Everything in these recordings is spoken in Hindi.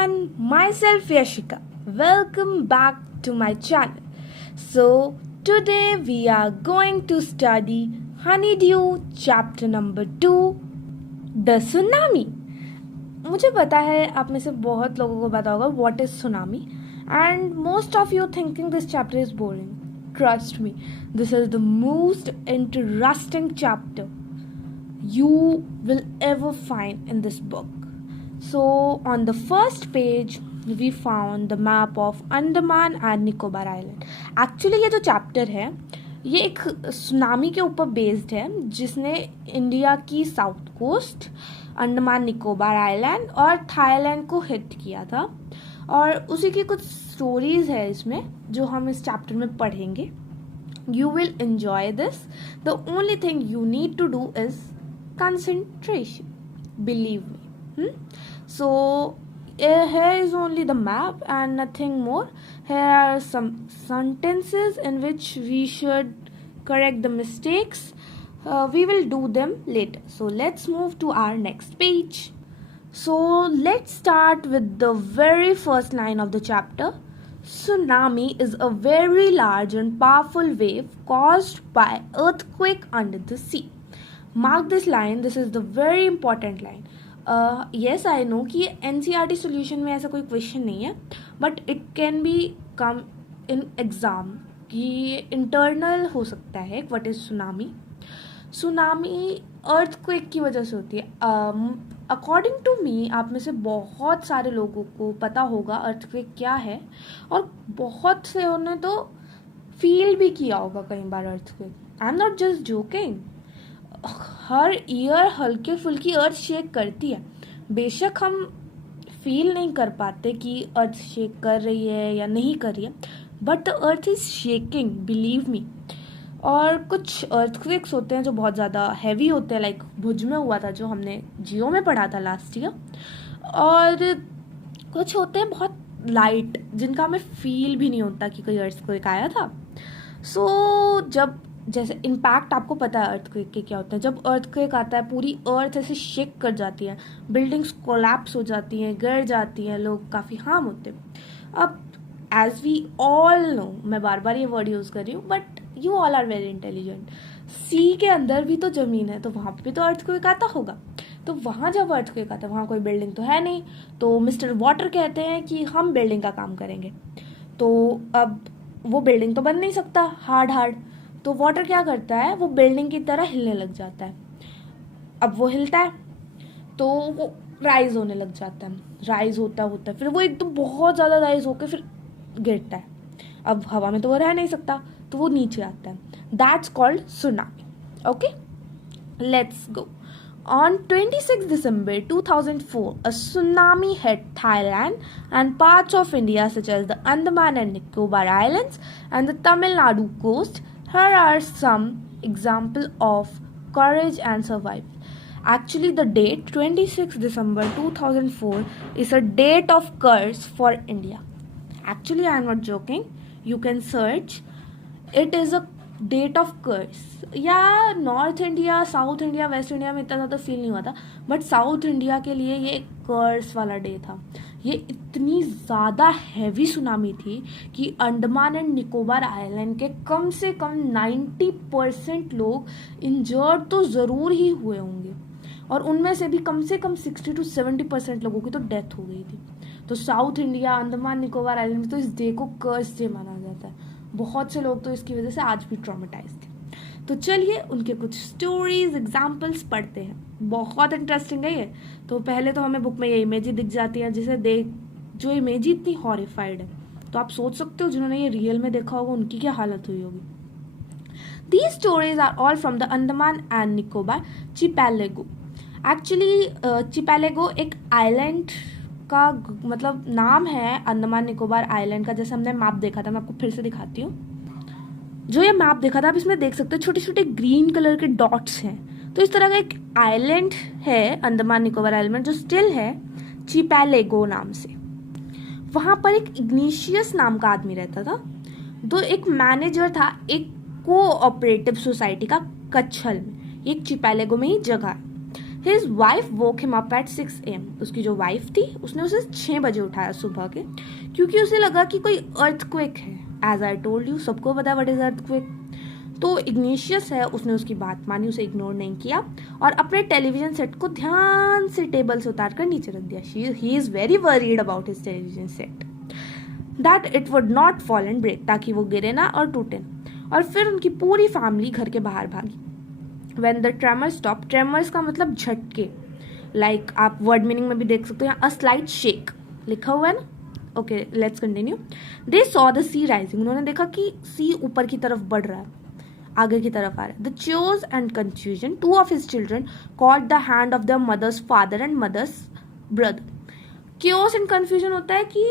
everyone, myself Yashika. Welcome back to my channel. So, today we are going to study Honeydew chapter number 2, The Tsunami. मुझे पता है आप में से बहुत लोगों को पता होगा what is tsunami and most of you thinking this chapter is boring. Trust me, this is the most interesting chapter you will ever find in this book. So on the first page we found the map of Andaman and Nicobar Island. Actually ये जो चैप्टर है ये एक सुनामी के ऊपर बेस्ड है जिसने इंडिया की south coast, Andaman Nicobar island और थाईलैंड को हिट किया था और उसी की कुछ स्टोरीज है इसमें जो हम इस चैप्टर में पढ़ेंगे. You will enjoy this. The only thing you need to do is concentration. Believe me. So here is only the map and nothing more. Here are some sentences in which we should correct the mistakes. We will do them later. So let's move to our next page. So let's start with the very first line of the chapter. Tsunami is a very large and powerful wave caused by earthquake under the sea. Mark this line. This is the very important line. Yes, I know कि NCERT solution में ऐसा कोई क्वेश्चन नहीं है but it can be come in exam कि इंटरनल हो सकता है. What is tsunami? Tsunami earthquake की वजह से होती है. अकॉर्डिंग टू मी आप में से बहुत सारे लोगों को पता होगा अर्थक्वेक क्या है और बहुत से उन्होंने तो फील भी किया होगा कई बार earthquake. I am not just joking. हर ईयर हल्के फुल्की अर्थ शेक करती है. बेशक हम फील नहीं कर पाते कि अर्थ शेक कर रही है या नहीं कर रही है but the earth is shaking, believe me. और कुछ अर्थक्वेक्स होते हैं जो बहुत ज़्यादा हैवी होते हैं, लाइक भुज में हुआ था जो हमने जियो में पढ़ा था लास्ट ईयर. और कुछ होते हैं बहुत लाइट जिनका हमें फील भी नहीं होता कि कोई अर्थक्वेक आया था. सो जब जैसे इम्पैक्ट आपको पता है अर्थक्वेक के क्या होते हैं. जब अर्थक्वेक आता है पूरी अर्थ ऐसे शेक कर जाती है, बिल्डिंग्स कोलैप्स हो जाती हैं, गिर जाती हैं, लोग काफ़ी हार्म होते हैं. अब एज वी ऑल नो, मैं बार बार ये वर्ड यूज़ कर रही हूँ but you all are very intelligent. Sea के अंदर भी तो ज़मीन है तो वहाँ पे भी तो अर्थक्वेक आता होगा. तो वहाँ जब अर्थक्वेक आता है वहाँ कोई बिल्डिंग तो है नहीं, तो मिस्टर वाटर कहते हैं कि हम बिल्डिंग का काम करेंगे. तो अब वो बिल्डिंग तो बन नहीं सकता हार्ड. तो वाटर क्या करता है, वो बिल्डिंग की तरह हिलने लग जाता है. अब वो हिलता है तो वो राइज होने लग जाता है. राइज होता है फिर वो एकदम बहुत ज़्यादा राइज होकर फिर गिरता है. अब हवा में तो वो रह नहीं सकता तो वो नीचे आता है. That's called tsunami. Okay, let's go. On 26 December 2004, a tsunami hit Thailand and parts of India such as the Andaman and Nicobar Islands and the Tamil Nadu coast. Here are some examples of courage and survival. Actually, the date 26 December 2004 is a date of curse for India. Actually, I am not joking. You can search. It is a date of curse. या north India, south India, west India में इतना ज़्यादा फील नहीं हुआ था बट साउथ इंडिया के लिए ये कर्स वाला डे था. ये इतनी ज़्यादा हैवी सुनामी थी कि अंडमान एंड निकोबार आइलैंड के कम से कम 90% लोग इंजर्ड तो ज़रूर ही हुए होंगे और उनमें से भी कम से कम 60 to 70% लोगों की तो डेथ हो गई थी. तो south India, Andaman Nicobar island में तो इस डे को कर्स डे माना जाता है. बहुत से लोग तो इसकी वजह से आज भी ट्रॉमेटाइज थे. तो चलिए उनके कुछ स्टोरीज, एग्जाम्पल्स पढ़ते हैं. बहुत इंटरेस्टिंग है ये. तो पहले तो हमें बुक में ये इमेज दिख जाती है जिसे देख जो इमेज इतनी हॉरिफाइड है तो आप सोच सकते हो जिन्होंने ये रियल में देखा होगा उनकी क्या हालत हुई होगी. These stories are all from the Andaman and Nicobar archipelago. Actually archipelago एक आइलैंड का मतलब नाम है अंडमान निकोबार आइलैंड का. जैसे हमने मैप देखा था, मैं आपको फिर से दिखाती हूँ. जो ये मैप देखा था आप इसमें देख सकते हो छोटे छोटे ग्रीन कलर के डॉट्स हैं. तो इस तरह का एक आइलैंड है अंडमान निकोबार आइलैंड जो स्टिल है चिपैलेगो नाम से. वहाँ पर एक इग्निशियस नाम का आदमी रहता था जो एक मैनेजर था एक कोऑपरेटिव सोसाइटी का कच्छल में. एक चिपैलेगो में ही जगह है. His wife woke him up at 6 AM। उसकी जो वाइफ थी उसने उसे 6 बजे उठाया सुबह के, क्योंकि उसे लगा कि कोई अर्थक्वेक है। एज आई टोल्ड यू, सबको पता व्हाट इज अर्थक्वेक। तो इग्निशियस है, उसने उसकी बात मानी, उसे इग्नोर नहीं किया और अपने टेलीविजन सेट को ध्यान से टेबल से उतार कर नीचे रख दिया। He is very worried about his television set that it would not fall and break, ताकि वो गिरे ना और टूटे ना। और फिर उनकी पूरी फैमिली घर के बाहर भागी। When the tremors stopped, tremors का मतलब झटके, like आप वर्ड मीनिंग में भी देख सकते हो, यहाँ a slight shake लिखा हुआ है ना। Okay, let's continue. They saw the sea rising, उन्होंने देखा कि सी ऊपर की तरफ बढ़ रहा है, आगे की तरफ आ रहा है। The chaos and confusion, two of his children caught the hand of their mother's father and mother's brother. Chaos and confusion होता है कि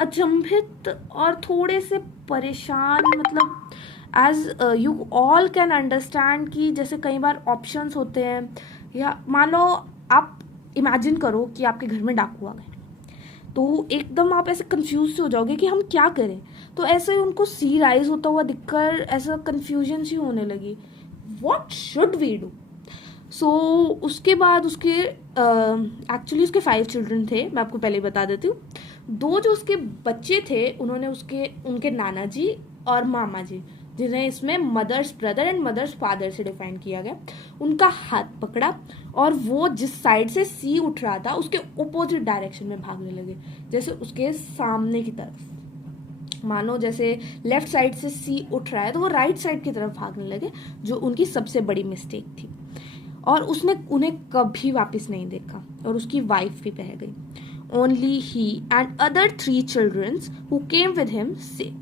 अचंभित और थोड़े से परेशान, मतलब as you all can understand कि जैसे कई बार ऑप्शंस होते हैं, या मान लो आप इमेजिन करो कि आपके घर में डाकू आ गए, तो एकदम आप ऐसे कंफ्यूज हो जाओगे कि हम क्या करें। तो ऐसे ही उनको सी राइज होता हुआ दिखकर ऐसा कंफ्यूजन सी होने लगी, व्हाट शुड वी डू। सो उसके बाद उसके एक्चुअली उसके 5 चिल्ड्रन थे, मैं आपको पहले ही बता देती हूँ। 2 जो उसके बच्चे थे उन्होंने उनके नाना जी और मामा जी, जिन्हें इसमें mother's brother and mother's father से डिफाइन किया गया, उनका हाथ पकड़ा और वो जिस साइड से सी उठ रहा था उसके अपोजिट डायरेक्शन में भागने लगे, जैसे उसके सामने की तरफ। मानो जैसे लेफ्ट साइड से सी उठ रहा है तो वो राइट साइड की तरफ भागने लगे, जो उनकी सबसे बड़ी मिस्टेक थी। और उसने उन्हें कभी वापस नहीं देखा और उसकी वाइफ भी बह गई। Only he and other 3 children who came with him saved.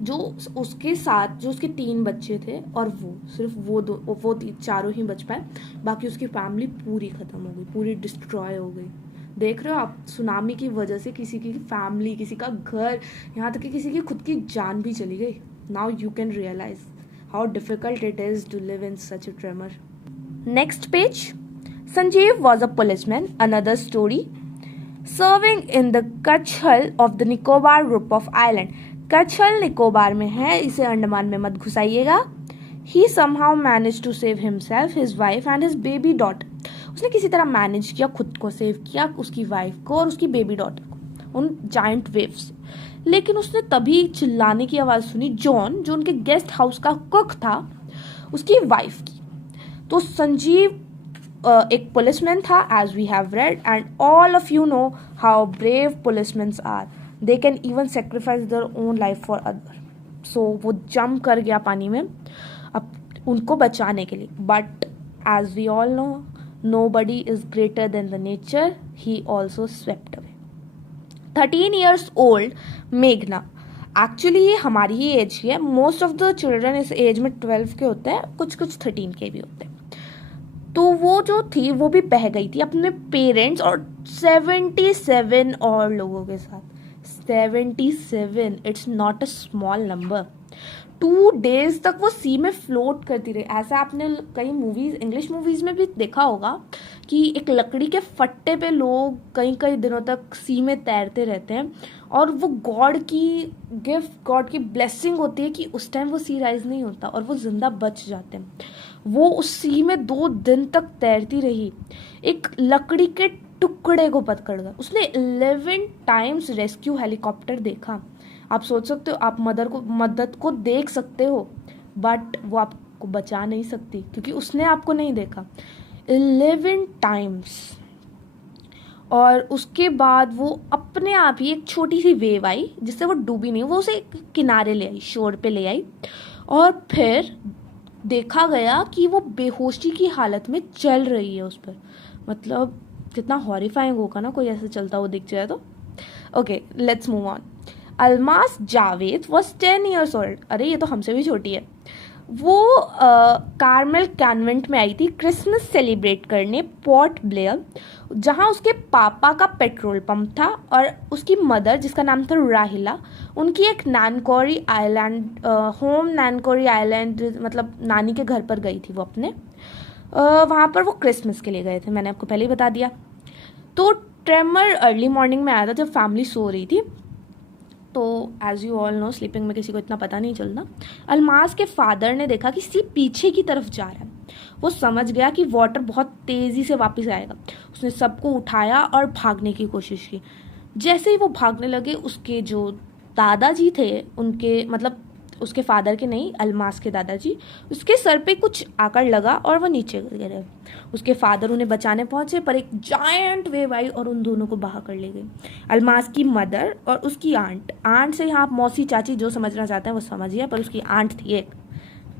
जो उसके साथ जो उसके 3 बच्चे थे और वो सिर्फ वो चारों ही बच पाए, बाकी उसकी फैमिली पूरी खत्म हो गई, पूरी डिस्ट्रॉय हो गई। देख रहे हो आप, सुनामी की वजह से किसी की फैमिली, किसी का घर, यहाँ तक कि किसी की खुद की जान भी चली गई। Now you can realise how difficult it is to live in such a tremor. Next page. Sanjeev was a policeman, another story, serving in the Katchal of the Nicobar group of island. Katchal Nicobar में है, इसे अंडमान में मत घुसाइएगा। He somehow manage to save himself, his wife and his baby daughter. उसने किसी तरह मैनेज किया, खुद को सेव किया, उसकी वाइफ को और उसकी बेबी डॉटर को उन जायंट वेव्स से। लेकिन उसने तभी चिल्लाने की आवाज सुनी जॉन, जो उनके गेस्ट हाउस का कुक था, उसकी वाइफ की। तो संजीव एक पुलिसमैन था, as we have read, and all of you know how brave policeman are. They can even sacrifice their own life for other. So वो जंप कर गया पानी में अब उनको बचाने के लिए। But as we all know, nobody is greater than the nature. He also swept away. 13 years old मेघना, एक्चुअली ये हमारी ही एज की है। मोस्ट ऑफ द चिल्ड्रन इस एज में 12 के होते हैं, कुछ 13 के भी होते हैं। तो वो जो थी वो भी बह गई थी अपने पेरेंट्स और 77 और लोगों के साथ। 77, it's not a small number. 2 days तक वो सी में फ्लोट करती रही। ऐसा आपने कई मूवीज, इंग्लिश मूवीज में भी देखा होगा कि एक लकड़ी के फट्टे पे लोग कई दिनों तक सी में तैरते रहते हैं, और वो गॉड की गिफ्ट, गॉड की ब्लेसिंग होती है कि उस टाइम वो सी राइज नहीं होता और वो जिंदा बच जाते हैं। वो उस सी में 2 दिन तक तैरती रही, एक लकड़ी के टुकड़े को पकड़ कर। उसने 11 टाइम्स रेस्क्यू हेलीकॉप्टर देखा। आप सोच सकते हो, आप मदद को देख सकते हो, बट वो आपको बचा नहीं सकती क्योंकि उसने आपको नहीं देखा। 11 टाइम्स। और उसके बाद वो अपने आप ही एक छोटी सी वेव आई जिससे वो डूबी नहीं, वो उसे किनारे ले आई, शोर पे ले आई, और फिर देखा गया कि वो बेहोशी की हालत में चल रही है उस पर। मतलब कितना हॉरिफाइंग होगा ना कोई ऐसे चलता हुआ दिख जाए तो। Okay, let's move on. Almas Javed was 10 years old। अरे ये तो हमसे भी छोटी है। वो कार्मेल कॉन्वेंट में आई थी क्रिसमस सेलिब्रेट करने, पोर्ट ब्लेयर, जहाँ उसके पापा का पेट्रोल पंप था, और उसकी मदर जिसका नाम था राहिला, उनकी एक नैनकोरी आइलैंड, होम नैनकोरी आइलैंड, मतलब नानी के घर पर गई थी वो अपने। वहाँ पर वो क्रिसमस के लिए गए थे, मैंने आपको पहले ही बता दिया। तो ट्रेमर अर्ली मॉर्निंग में आया था जब फैमिली सो रही थी। तो as you all know, sleeping में किसी को इतना पता नहीं चलता। अलमास के फादर ने देखा कि सी पीछे की तरफ जा रहा है, वो समझ गया कि वाटर बहुत तेज़ी से वापस आएगा। उसने सबको उठाया और भागने की कोशिश की। जैसे ही वो भागने लगे, उसके जो दादाजी थे, उनके मतलब उसके फादर के नहीं, अलमास के दादाजी, उसके सर पे कुछ आकर लगा और वो नीचे गिरे। उसके फादर उन्हें बचाने पहुंचे, पर एक जायंट वेव आई और उन दोनों को बहा कर ले गई। अलमास की मदर और उसकी आंट से यहाँ आप मौसी चाची जो समझना चाहते हैं वो समझिए, पर उसकी आंट थी एक,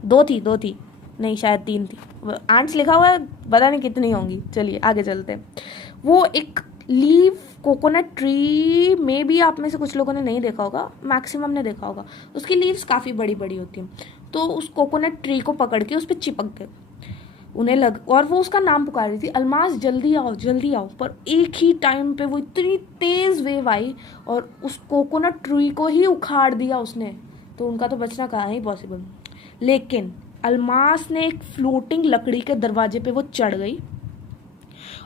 दो थी नहीं शायद 3 थी। आंट्स लिखा हुआ है, पता नहीं कितनी होंगी। चलिए आगे चलते हैं। वो एक लीव कोकोनट ट्री में भी आप में से कुछ लोगों ने नहीं देखा होगा, मैक्सिमम ने देखा होगा। उसकी लीव्स काफ़ी बड़ी बड़ी होती हैं। तो उस कोकोनट ट्री को पकड़ के उस पर चिपक गए। उन्हें लग और वो उसका नाम पुकार रही थी, अलमास जल्दी आओ जल्दी आओ। पर एक ही टाइम पे वो इतनी तेज़ वेव आई और उस कोकोनट ट्री को ही उखाड़ दिया उसने। तो उनका तो बचना कहाँ ही पॉसिबल। लेकिन अलमास ने एक फ्लोटिंग लकड़ी के दरवाजे पे वो चढ़ गई,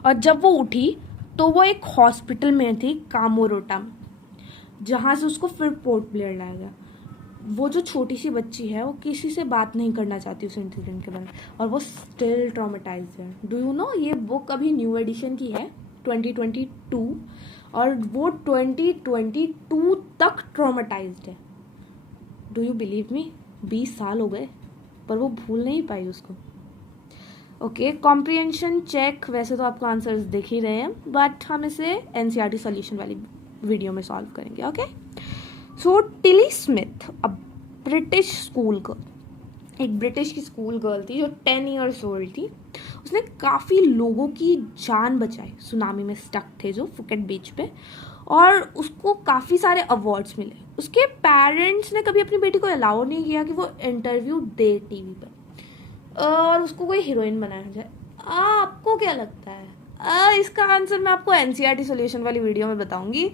और जब वो उठी तो वो एक हॉस्पिटल में थी, कामोरोटा, जहाँ से उसको फिर पोर्ट ब्लेयर लाया गया। वो जो छोटी सी बच्ची है वो किसी से बात नहीं करना चाहती उस इंसिडेंट के बारे में, और वो स्टिल ट्रॉमेटाइज्ड है। डू यू नो, ये बुक अभी न्यू एडिशन की है 2022, और वो 2022 तक ट्रॉमेटाइज्ड है। डू यू बिलीव मी, 20 साल हो गए पर वो भूल नहीं पाई उसको। ओके, कॉम्प्रिहेंशन चेक, वैसे तो आपको आंसर्स दिख ही रहे हैं, बट हम इसे एनसीईआरटी सॉल्यूशन वाली वीडियो में सॉल्व करेंगे। Okay, so Tilly Smith, a British school girl, एक ब्रिटिश की स्कूल गर्ल थी जो 10 ईयर्स ओल्ड थी। उसने काफ़ी लोगों की जान बचाई, सुनामी में स्टक थे जो फुकेट बीच पे, और उसको काफ़ी सारे अवार्ड्स मिले। उसके पेरेंट्स ने कभी अपनी बेटी को अलाउ नहीं किया कि वो इंटरव्यू दे टीवी पर और उसको कोई हीरोइन बनाया जाए। आपको क्या लगता है? इसका आंसर मैं आपको एनसीईआरटी सॉल्यूशन वाली वीडियो में बताऊंगी,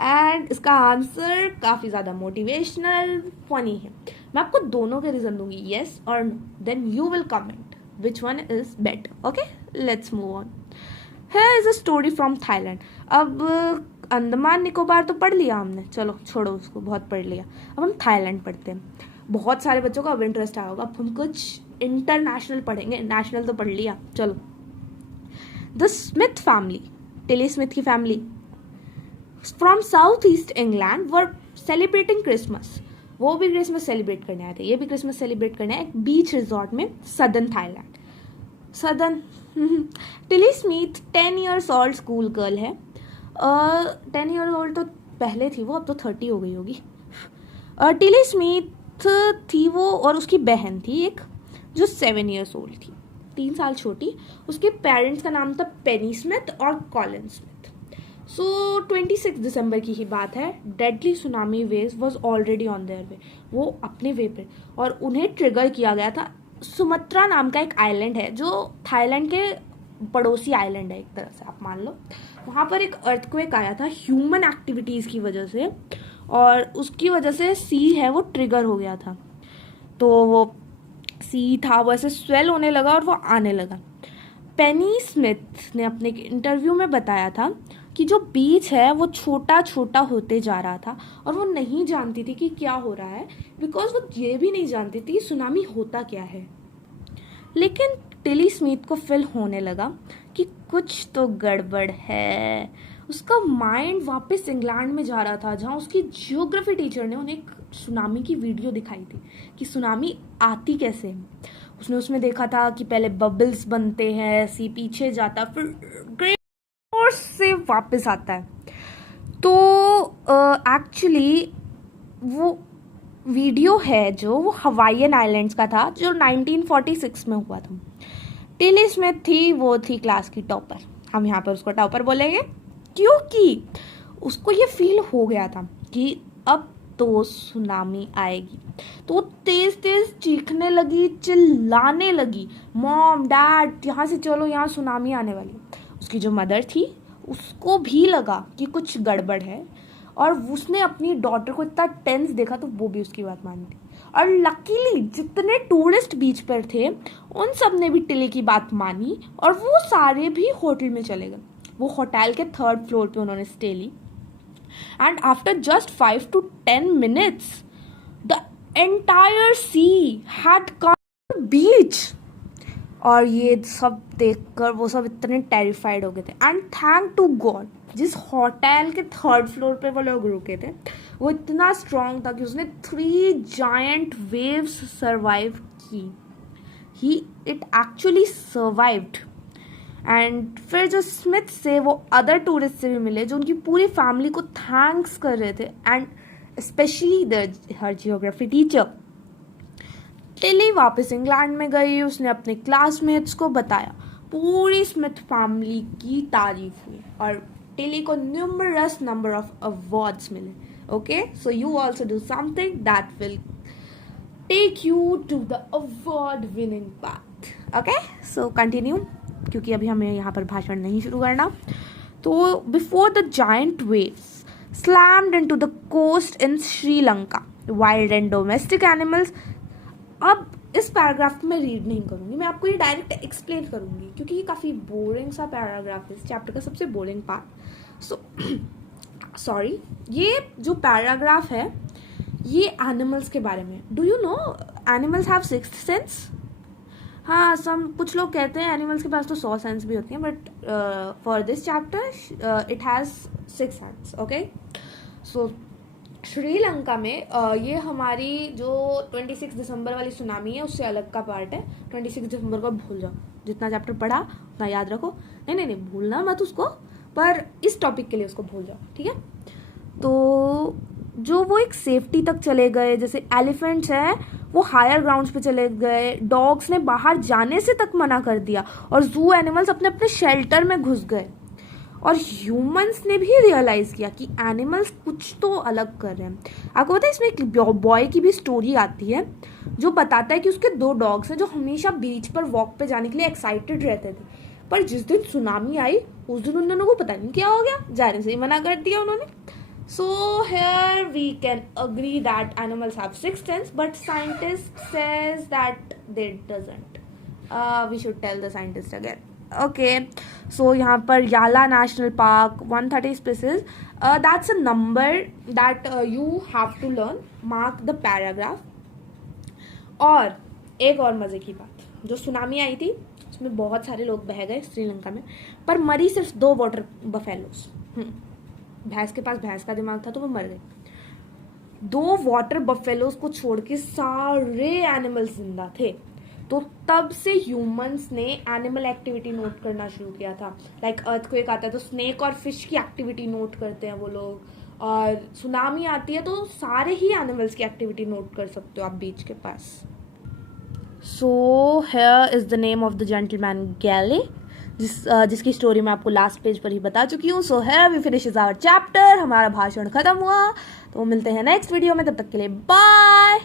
एंड इसका आंसर काफ़ी ज़्यादा मोटिवेशनल फनी है। मैं आपको दोनों के रीज़न दूंगी, येस और no, then you will comment which one is better. Okay, let's move on. Here is a story from Thailand. अब अंडमान निकोबार तो पढ़ लिया हमने, चलो छोड़ो उसको, बहुत पढ़ लिया। अब हम थाईलैंड पढ़ते हैं। बहुत सारे बच्चों का अब इंटरेस्ट आया होगा, अब हम कुछ इंटरनेशनल पढ़ेंगे, नेशनल तो पढ़ लिया। चलो, the Smith family, Tilly Smith की family from south east England were celebrating Christmas. वो भी क्रिसमस सेलिब्रेट करने आए थे, ये भी क्रिसमस सेलिब्रेट करने आए एक बीच रिजॉर्ट में, southern Thailand. Southern Tilly Smith 10 years old school girl है। 10 ईयर ओल्ड तो पहले थी वो, अब तो 30 हो गई होगी। टिली स्मिथ थी वो, और उसकी बहन थी एक जो 7 ईयर्स ओल्ड थी, 3 साल छोटी। उसके पेरेंट्स का नाम था पेनी स्मिथ और कॉलिन स्मिथ। सो 26 दिसंबर की ही बात है। Deadly tsunami waves was already on their way, वो अपने वे पे, और उन्हें ट्रिगर किया गया था। सुमत्रा नाम का एक आइलैंड है जो थाईलैंड के पड़ोसी आइलैंड है एक तरह से, आप मान लो। वहाँ पर एक अर्थक्वेक आया था ह्यूमन एक्टिविटीज़ की वजह से, और उसकी वजह से सी है वो ट्रिगर हो गया था। तो वो सी था वो ऐसे स्वेल होने लगा और वो आने लगा। पेनी स्मिथ ने अपने इंटरव्यू में बताया था कि जो बीच है वो छोटा छोटा होते जा रहा था, और वो नहीं जानती थी कि क्या हो रहा है, बिकॉज वो ये भी नहीं जानती थी सुनामी होता क्या है। लेकिन टिली स्मिथ को फील होने लगा कि कुछ तो गड़बड़ है। उसका माइंड वापस इंग्लैंड में जा रहा था, जहाँ उसकी जियोग्राफी टीचर ने उन्हें एक सुनामी की वीडियो दिखाई थी कि सुनामी आती कैसे है। उसने उसमें देखा था कि पहले बबल्स बनते हैं, सी पीछे जाता, फिर ग्रेट फोर्स से वापस आता है। तो एक्चुअली वो वीडियो है जो वो हवाईयन आइलैंड्स का था, जो 1946 में हुआ था। टिली स्मिथ थी, वो थी क्लास की टॉपर। हम यहाँ पर उसको टॉपर बोलेंगे क्योंकि उसको ये फील हो गया था कि अब तो सुनामी आएगी। तो वो तेज तेज चीखने लगी, चिल्लाने लगी, मॉम डैड यहाँ से चलो, यहाँ सुनामी आने वाली। उसकी जो मदर थी उसको भी लगा कि कुछ गड़बड़ है, और उसने अपनी डॉटर को इतना टेंस देखा तो वो भी उसकी बात मान ली। और लकीली जितने टूरिस्ट बीच पर थे उन सब ने भी टिली की बात मानी, और वो सारे भी होटल में चले गए। वो होटल के 3rd फ्लोर पे उन्होंने स्टे ली, and after just 5 to 10 minutes the entire sea had come beach. और ये सब देखकर वो सब इतने टेरिफाइड हो गए थे। एंड थैंक टू गॉड, जिस होटल के 3rd फ्लोर पे वो लोग रुके थे वो इतना स्ट्रांग था कि उसने 3 जायंट वेव्स सर्वाइव की। It actually survived. एंड फिर जो स्मिथ से वो अदर टूरिस्ट से भी मिले जो उनकी पूरी फैमिली को थैंक्स कर रहे थे, and specially her geography teacher. Tilly वापस इंग्लैंड में गई, उसने अपने क्लासमेट्स को बताया, पूरी स्मिथ फैमिली की तारीफ हुई और टिली को न्यूमरस नंबर ऑफ अवार्ड्स मिले। Okay, so you also do something that will take you to the award winning path. Okay, so continue, क्योंकि अभी हमें यहाँ पर भाषण नहीं शुरू करना। तो before the giant waves slammed into the coast in Sri Lanka, wild and domestic animals. अब इस पैराग्राफ में रीड नहीं करूँगी, मैं आपको ये डायरेक्ट एक्सप्लेन करूँगी क्योंकि ये काफ़ी बोरिंग सा पैराग्राफ है, इस चैप्टर का सबसे बोरिंग पार्ट। सो सॉरी, ये जो पैराग्राफ है ये एनिमल्स के बारे में। Do you know animals have 6th sense? हाँ, कुछ लोग कहते हैं एनिमल्स के पास तो 100 सेंस भी होती हैं, but for this chapter it has 6 sense. Okay, so Sri Lanka में ये हमारी जो 26 दिसंबर वाली सुनामी है उससे अलग का पार्ट है। 26 दिसंबर को भूल जाओ, जितना चैप्टर पढ़ा उतना याद रखो। नहीं, भूलना मत उसको, पर इस टॉपिक के लिए उसको भूल जाओ, ठीक है। तो जो वो एक सेफ्टी तक चले गए, जैसे एलिफेंट्स हैं वो हायर ग्राउंड्स पे चले गए, डॉग्स ने बाहर जाने से तक मना कर दिया और जू एनिमल्स अपने अपने शेल्टर में घुस गए। और ह्यूमंस ने भी रियलाइज किया कि एनिमल्स कुछ तो अलग कर रहे हैं। आपको पता है इसमें एक बॉय की भी स्टोरी आती है जो बताता है कि उसके 2 डॉग्स हैं जो हमेशा बीच पर वॉक पे जाने के लिए एक्साइटेड रहते थे, पर जिस दिन सुनामी आई उस दिन उन दोनों को पता नहीं क्या हो गया, जाने से ही मना कर दिया उन्होंने। So here we can agree that animals have 6th sense, but scientist says that they doesn't. We should tell the scientist again. Okay, so यहाँ पर Yala national park 130 species, that's a number that you have to learn, mark the paragraph. और एक और मज़े की बात, जो सुनामी आई थी उसमें बहुत सारे लोग बह गए श्रीलंका में, पर मरी सिर्फ 2 वाटर बफेलोस। भैंस के पास भैंस का दिमाग था तो वो मर गए। 2 वाटर बफेलोस को छोड़ के सारे एनिमल्स जिंदा थे। तो तब से ह्यूमंस ने एनिमल एक्टिविटी नोट करना शुरू किया था। लाइक अर्थक्वेक आता है तो स्नेक और फिश की एक्टिविटी नोट करते हैं वो लोग, और सुनामी आती है तो सारे ही एनिमल्स की एक्टिविटी नोट कर सकते हो आप बीच के पास। So here is the name of the gentleman Galle, जिसकी स्टोरी मैं आपको लास्ट पेज पर ही बता चुकी हूँ। So here we finishes our chapter, हमारा भाषण खत्म हुआ। तो मिलते हैं नेक्स्ट वीडियो में, तब तक के लिए बाय।